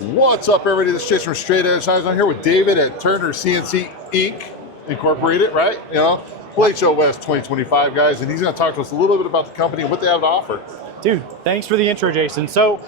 What's up, everybody? This is Jason from Straight Edge. I'm here with David at Turner CNC Inc. Incorporated, right? You know, Blade Show West 2025, guys, and he's going to talk to us a little bit about the company and what they have to offer. Dude, thanks for the intro, Jason. So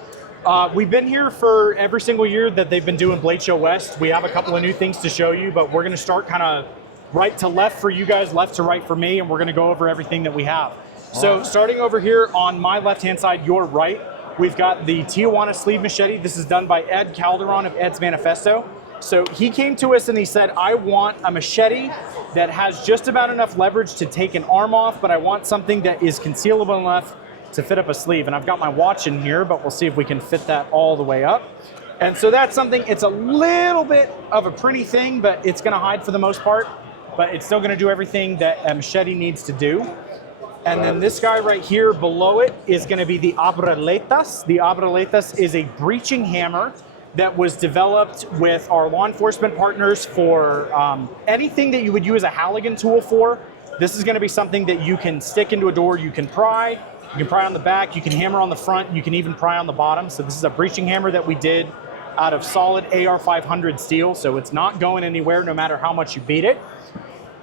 we've been here for every single year that they've been doing Blade Show West. We have a couple of new things to show you, but we're going to start kind of right to left for you guys, left to right for me, and we're going to go over everything that we have. So starting over here on my left-hand side, your right, we've got the Tijuana sleeve machete. This is done by Ed Calderon of Ed's Manifesto. So he came to us and he said, I want a machete that has just about enough leverage to take an arm off, but I want something that is concealable enough to fit up a sleeve. And I've got my watch in here, but we'll see if we can fit that all the way up. And so that's something, it's a little bit of a pretty thing, but it's gonna hide for the most part, but it's still gonna do everything that a machete needs to do. And then this guy right here below it is going to be the Abraletas. The Abraletas is a breaching hammer that was developed with our law enforcement partners for anything that you would use a Halligan tool for. This is going to be something that you can stick into a door, you can pry on the back, you can hammer on the front, you can even pry on the bottom. So this is a breaching hammer that we did out of solid AR500 steel, so it's not going anywhere no matter how much you beat it.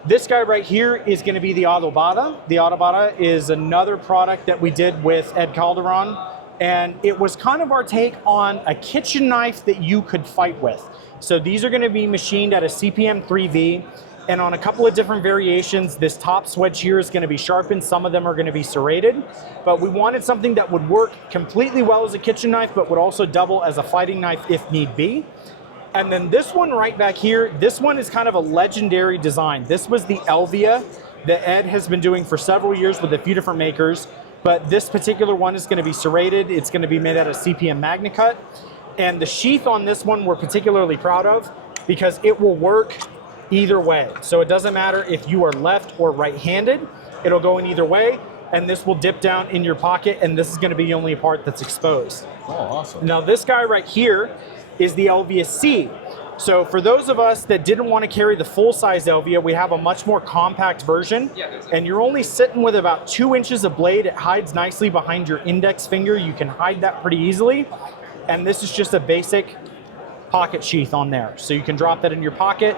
This guy right here is going to be the Adobada. The Adobada is another product that we did with Ed Calderon, and it was kind of our take on a kitchen knife that you could fight with. So these are going to be machined at a CPM 3V, and on a couple of different variations. This top swedge here is going to be sharpened. Some of them are going to be serrated, but we wanted something that would work completely well as a kitchen knife, but would also double as a fighting knife if need be. And then this one right back here, this one is kind of a legendary design. This was the Elvia that Ed has been doing for several years with a few different makers, but this particular one is going to be serrated. It's going to be made out of CPM MagnaCut. And the sheath on this one we're particularly proud of because it will work either way. So it doesn't matter if you are left or right-handed, it'll go in either way. And this will dip down in your pocket, and this is going to be the only part that's exposed. Oh, awesome. Now this guy right here is the Elvia C. So for those of us that didn't want to carry the full-size Elvia, we have a much more compact version, and you're only sitting with about 2 inches of blade. It hides nicely behind your index finger. You can hide that pretty easily, and this is just a basic pocket sheath on there. So you can drop that in your pocket,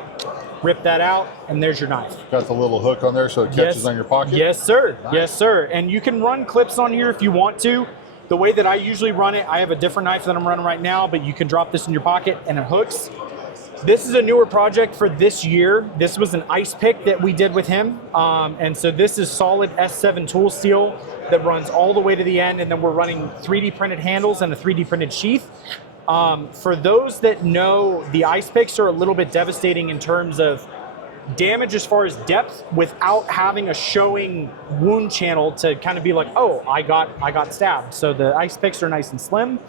rip that out, and there's your knife. Got the little hook on there so it catches on your pocket? Yes, sir. Nice. Yes, sir. And you can run clips on here if you want to. The way that I usually run it, I have a different knife that I'm running right now, but you can drop this in your pocket and it hooks. This is a newer project for this year. This was an ice pick that we did with him. And so this is solid S7 tool steel that runs all the way to the end, and then we're running 3D printed handles and a 3D printed sheath. For those that know, the ice picks are a little bit devastating in terms of damage as far as depth without having a showing wound channel to kind of be like, oh, I got stabbed. So the ice picks are nice and slim.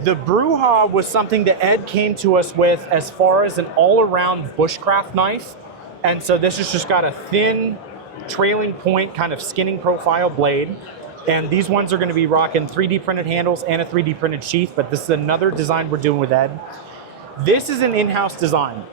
The Bruja was something that Ed came to us with as far as an all-around bushcraft knife. And so this has just got a thin trailing point kind of skinning profile blade. And these ones are going to be rocking 3D printed handles and a 3D printed sheath, but this is another design we're doing with Ed. This is an in-house design.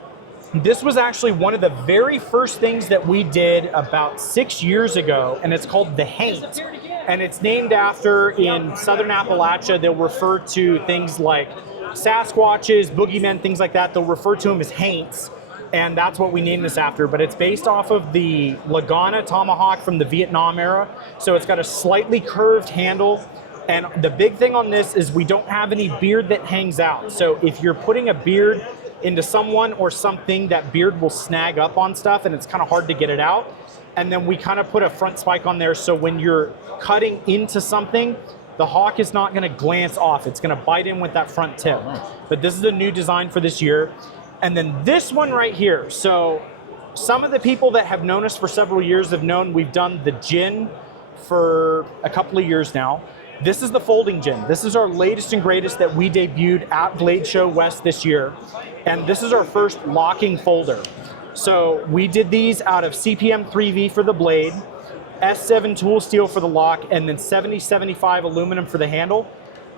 This was actually one of the very first things that we did about 6 years ago, and it's called the Haint. And it's named after, in Southern Appalachia, they'll refer to things like Sasquatches, boogeymen, things like that. They'll refer to them as Haints, and that's what we named this after. But it's based off of the Lagana Tomahawk from the Vietnam era. So it's got a slightly curved handle. And the big thing on this is we don't have any beard that hangs out. So if you're putting a beard into someone or something, that beard will snag up on stuff and it's kind of hard to get it out. And then we kind of put a front spike on there, so when you're cutting into something, the hawk is not going to glance off. It's going to bite in with that front tip. But this is a new design for this year. And then this one right here. So some of the people that have known us for several years have known we've done the gin for a couple of years now. This is the folding gin. This is our latest and greatest that we debuted at Blade Show West this year. And this is our first locking folder. So we did these out of CPM 3V for the blade, S7 tool steel for the lock, and then 7075 aluminum for the handle.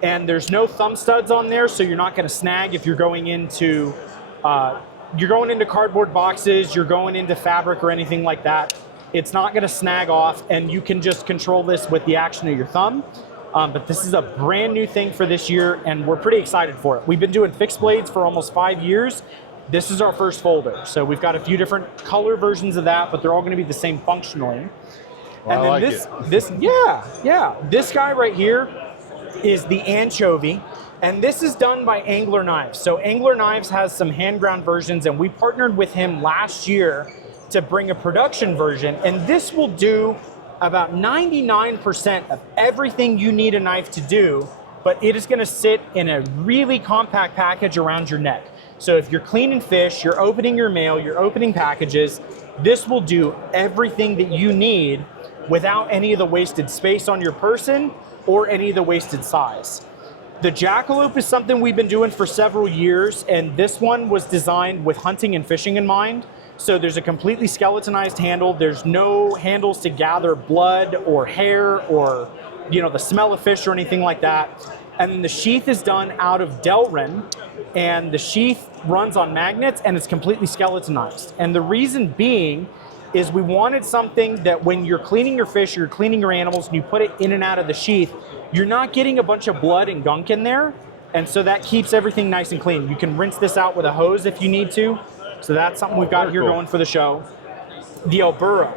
And there's no thumb studs on there, so you're not going to snag if you're going into cardboard boxes, you're going into fabric or anything like that. It's not going to snag off, and you can just control this with the action of your thumb. But this is a brand new thing for this year, and we're pretty excited for it. We've been doing fixed blades for almost 5 years. This is our first folder. So we've got a few different color versions of that, but they're all going to be the same functionally. Well, and then this guy right here is the anchovy. And this is done by Angler Knives. So Angler Knives has some hand ground versions, and we partnered with him last year to bring a production version. And this will do about 99% of everything you need a knife to do, but it is gonna sit in a really compact package around your neck. So if you're cleaning fish, you're opening your mail, you're opening packages, this will do everything that you need without any of the wasted space on your person or any of the wasted size. The jackalope is something we've been doing for several years, and this one was designed with hunting and fishing in mind. So there's a completely skeletonized handle. There's no handles to gather blood or hair or, the smell of fish or anything like that. And then the sheath is done out of Delrin, and the sheath runs on magnets, and it's completely skeletonized. And the reason being is we wanted something that when you're cleaning your fish, you're cleaning your animals, and you put it in and out of the sheath, you're not getting a bunch of blood and gunk in there. And so that keeps everything nice and clean. You can rinse this out with a hose if you need to. So that's something we've got here going for the show. The El Burro.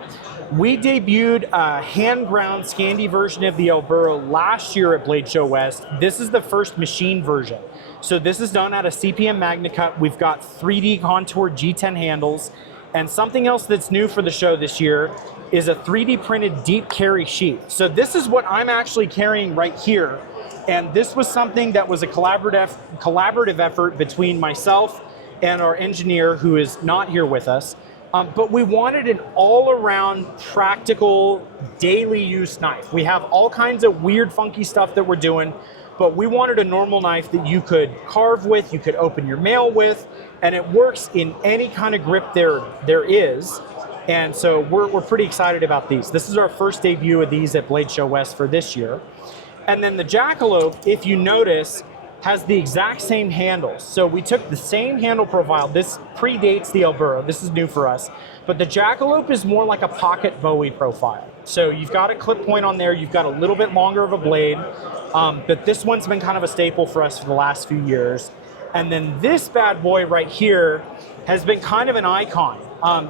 We debuted a hand ground Scandi version of the El Burro last year at Blade Show West. This is the first machine version. So this is done out of CPM MagnaCut. We've got 3D contoured G10 handles. And something else that's new for the show this year is a 3D printed deep carry sheath. So this is what I'm actually carrying right here. And this was something that was a collaborative effort between myself and our engineer, who is not here with us. But we wanted an all-around practical daily use knife. We have all kinds of weird, funky stuff that we're doing, but we wanted a normal knife that you could carve with, you could open your mail with, and it works in any kind of grip there is. And so we're pretty excited about these. This is our first debut of these at Blade Show West for this year. And then the jackalope, if you notice, has the exact same handles. So we took the same handle profile. This predates the El Burro. This is new for us. But the jackalope is more like a pocket Bowie profile. So you've got a clip point on there. You've got a little bit longer of a blade. But this one's been kind of a staple for us for the last few years. And then this bad boy right here has been kind of an icon.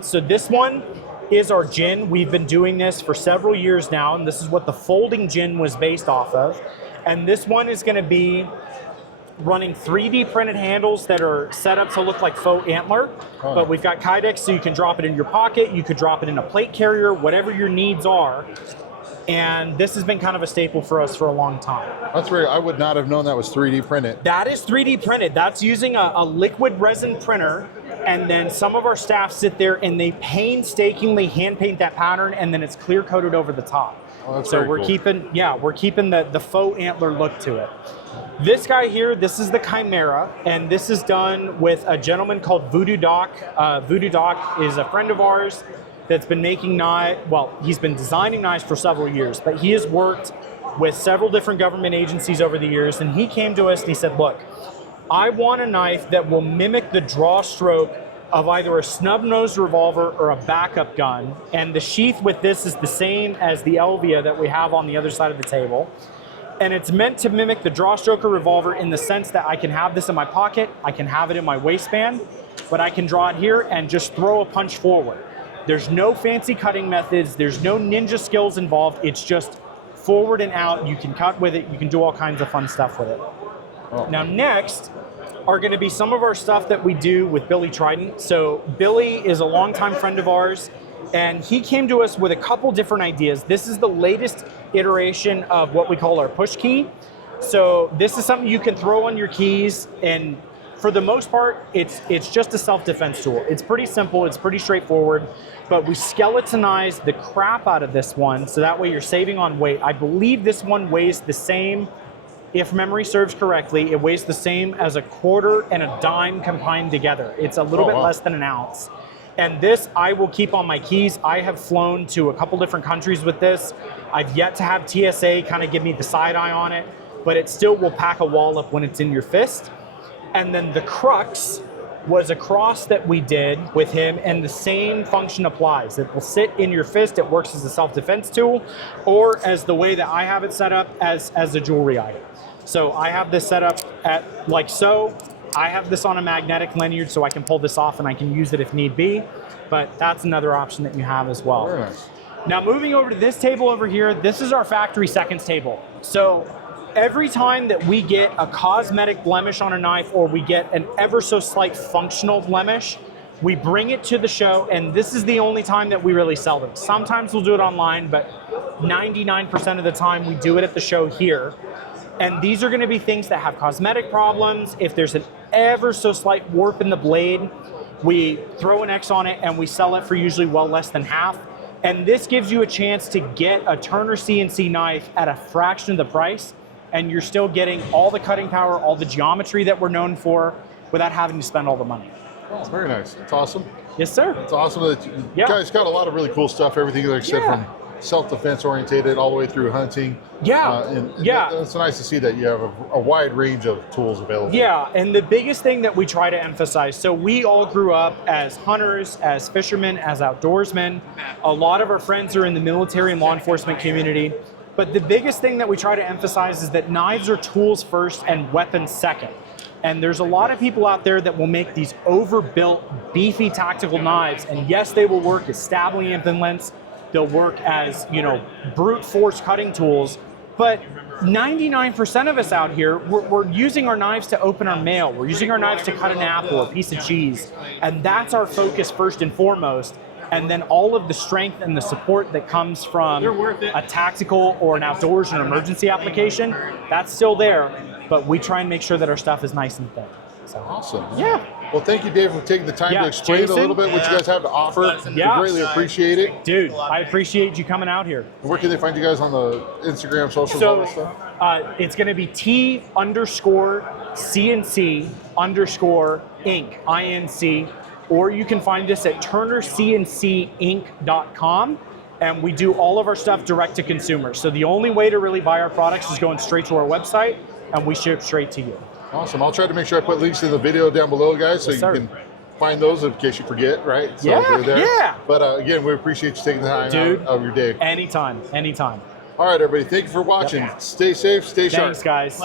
So this one is our gin. We've been doing this for several years now, and this is what the folding gin was based off of. And this one is gonna be running 3D printed handles that are set up to look like faux antler. But we've got Kydex, so you can drop it in your pocket, you could drop it in a plate carrier, whatever your needs are. And this has been kind of a staple for us for a long time. That's weird. I would not have known that was 3D printed. That is 3D printed. That's using a liquid resin printer, and then some of our staff sit there and they painstakingly hand paint that pattern, and then it's clear coated over the top. Oh, that's so very we're cool. keeping the faux antler look to it. This guy here, this is the Chimera, and this is done with a gentleman called Voodoo Doc. Voodoo Doc is a friend of ours that's been making knives. Well, he's been designing knives for several years, but he has worked with several different government agencies over the years, and he came to us and he said, look, I want a knife that will mimic the draw stroke of either a snub-nosed revolver or a backup gun, and the sheath with this is the same as the Elvia that we have on the other side of the table. And it's meant to mimic the draw stroker revolver in the sense that I can have this in my pocket, I can have it in my waistband, but I can draw it here and just throw a punch forward. There's no fancy cutting methods, there's no ninja skills involved, it's just forward and out. You can cut with it, you can do all kinds of fun stuff with it. Oh. Now next are gonna be some of our stuff that we do with Billy Trident. So Billy is a longtime friend of ours, and he came to us with a couple different ideas. This is the latest iteration of what we call our push key. So this is something you can throw on your keys, and for the most part, it's just a self-defense tool. It's pretty simple, it's pretty straightforward, but we skeletonized the crap out of this one, so that way you're saving on weight. I believe this one weighs the same, if memory serves correctly, it weighs the same as a quarter and a dime combined together. It's a little bit less than an ounce. And this I will keep on my keys. I have flown to a couple different countries with this. I've yet to have TSA kind of give me the side eye on it, but it still will pack a wallop when it's in your fist. And then the crux was a cross that we did with him, and the same function applies. It will sit in your fist. It works as a self-defense tool, or as the way that I have it set up as a jewelry item. So I have this set up at like so. I have this on a magnetic lanyard, so I can pull this off and I can use it if need be. But that's another option that you have as well. Very nice. Now moving over to this table over here, this is our factory seconds table. So every time that we get a cosmetic blemish on a knife, or we get an ever so slight functional blemish, we bring it to the show, and this is the only time that we really sell them. Sometimes we'll do it online, but 99% of the time we do it at the show here. And these are gonna be things that have cosmetic problems. If there's an ever so slight warp in the blade, we throw an X on it and we sell it for usually well less than half. And this gives you a chance to get a Turner CNC knife at a fraction of the price, and you're still getting all the cutting power, all the geometry that we're known for, without having to spend all the money. Oh, very nice. That's awesome. Yes, sir. It's awesome that you guys got a lot of really cool stuff. Everything, like I said, from self-defense orientated all the way through hunting. And it's nice to see that you have a wide range of tools available. Yeah, and the biggest thing that we try to emphasize, so we all grew up as hunters, as fishermen, as outdoorsmen. A lot of our friends are in the military and law enforcement community. But the biggest thing that we try to emphasize is that knives are tools first and weapons second. And there's a lot of people out there that will make these overbuilt, beefy tactical knives. And yes, they will work as stabbing implements. They'll work as, brute force cutting tools. But 99% of us out here, we're using our knives to open our mail. We're using our knives to cut an apple or a piece of cheese. And that's our focus first and foremost. And then all of the strength and the support that comes from a tactical or an outdoors or an emergency application, that's still there. But we try and make sure that our stuff is nice and thick. So. Awesome. Yeah. Well, thank you, Dave, for taking the time to explain a little bit what you guys have to offer. We greatly appreciate it. Dude, I appreciate you coming out here. Where can they find you guys on the Instagram, socials, all that stuff? It's going to be T_CNC_Inc, INC, or you can find us at turnercncinc.com. And we do all of our stuff direct to consumers. So the only way to really buy our products is going straight to our website, and we ship straight to you. Awesome. I'll try to make sure I put links in the video down below, guys, so you can find those in case you forget, right? So they're there. Yeah. But again, we appreciate you taking the time out of your day. Anytime. All right, everybody. Thank you for watching. Stay safe. Stay sharp. Thanks, guys.